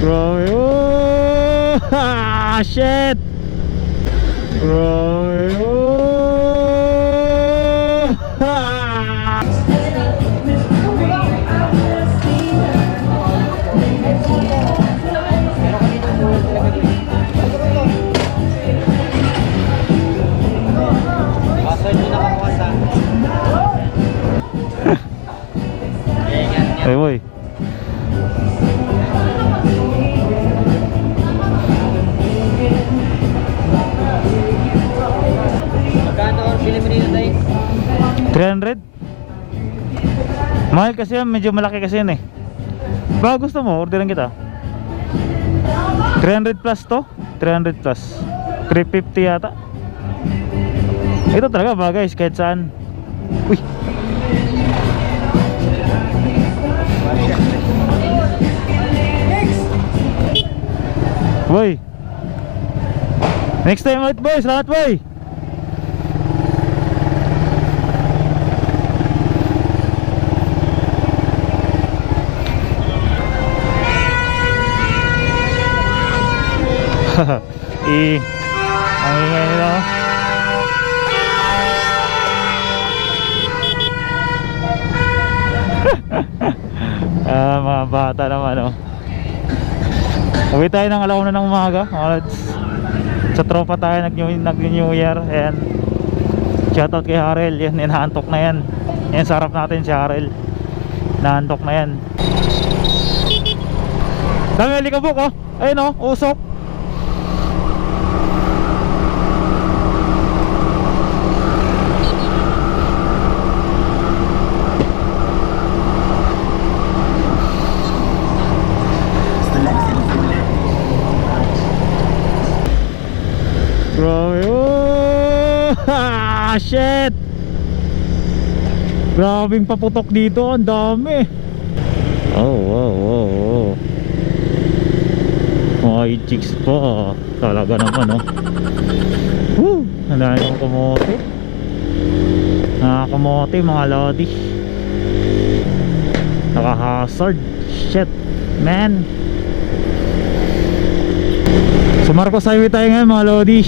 Grabe oh! Ah, shit! Grabe oh! Ah! Nakakuha 300? Mahal kasi yan, medyo malaki kasi yan eh. Baka gusto mo, orderan kita. 300 plus to? 300 plus. 350 yata. Ito talaga ba guys, kahit saan. Uy. Boy. Next time ulit boy, salamat boy I ang ingay nila ah, mga bata naman oh. Uwi tayo ng alauna ng umaga mga lods. Sa tropa tayo nag-new, nag-new year Ayan. Shoutout kay Harel Yan, inaantok na yan. Yan, sarap natin si Harel. Naantok na yan. Dami alikabok oh. Ayun oh, usok Grabe oh! Ah, shit! Grabing paputok dito, ang dami. Oh, wow, wow, wow. Mga chicks pa. Talaga naman, oh. Woo! Ang dami ng kamote. Nakakamote, mga lodi. Naka-hazard. Shit, man. Sa Marcos Highway tayo ngayon, mga lodi.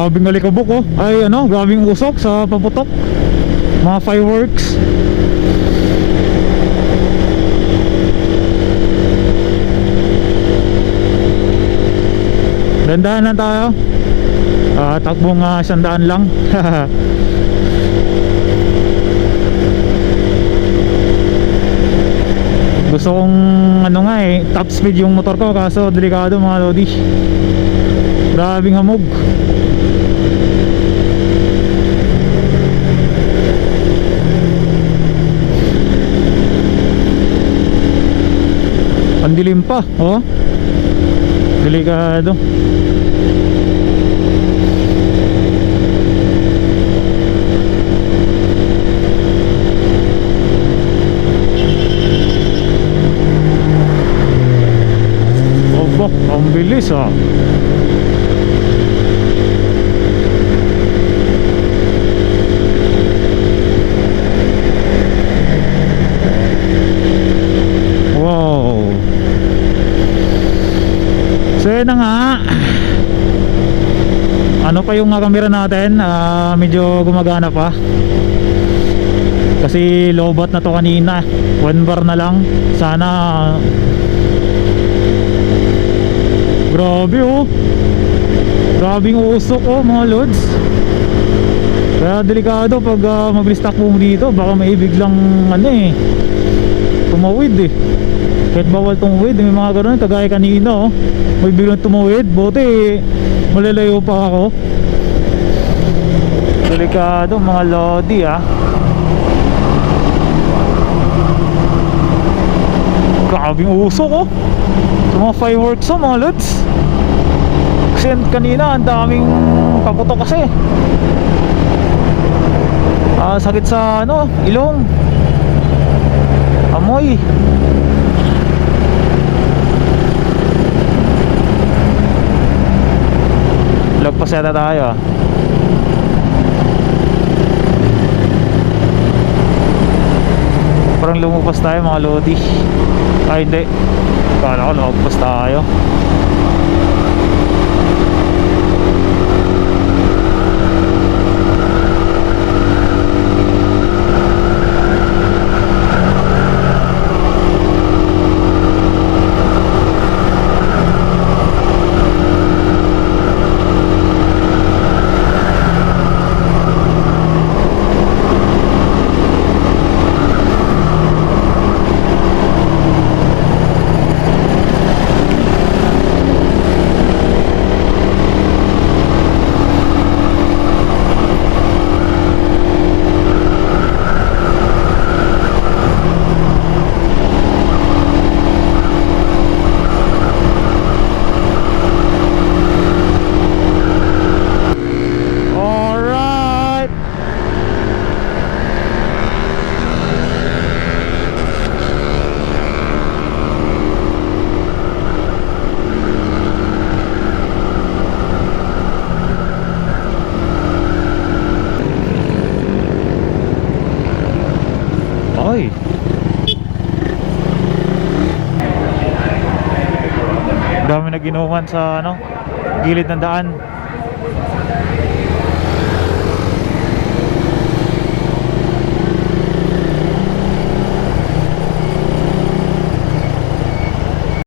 Grabing alikabok oh. Ay ano, grabing usok sa paputok. Mga fireworks. Dandahan lang tayo. Ah, takbong uh, sandaan lang. Gusto kong ano nga eh, top speed yung motor ko kaso delikado mga lodi. Grabing hamog. Pandilim pa, oh. Delikado. Obo, ang bilis ah. Wow. Yun na nga. Ano pa yung uh, camera natin? Ah, medyo gumagana pa. Kasi lowbat na to kanina. One bar na lang. Sana Grabe oh. Grabing usok oh mga lods. Kaya delikado pag uh, mabilis takbo dito, baka may biglang ano eh. Tumawid eh. Kahit bawal tumawid, may mga ganoon kagaya kanina oh. May biglang tumawid, buti malalayo pa ako. Delikado mga lodi ah. Grabing usok oh. Sa mga fireworks oh mga lods. Kasi kanina ang daming paputok kasi. Ah, sakit sa ano, ilong. Amoy. Nagpaseta tayo ah. Parang lumupas tayo mga lodi. Ay hindi. Kala ko lumagpas tayo. ginuman sa ano, gilid ng daan.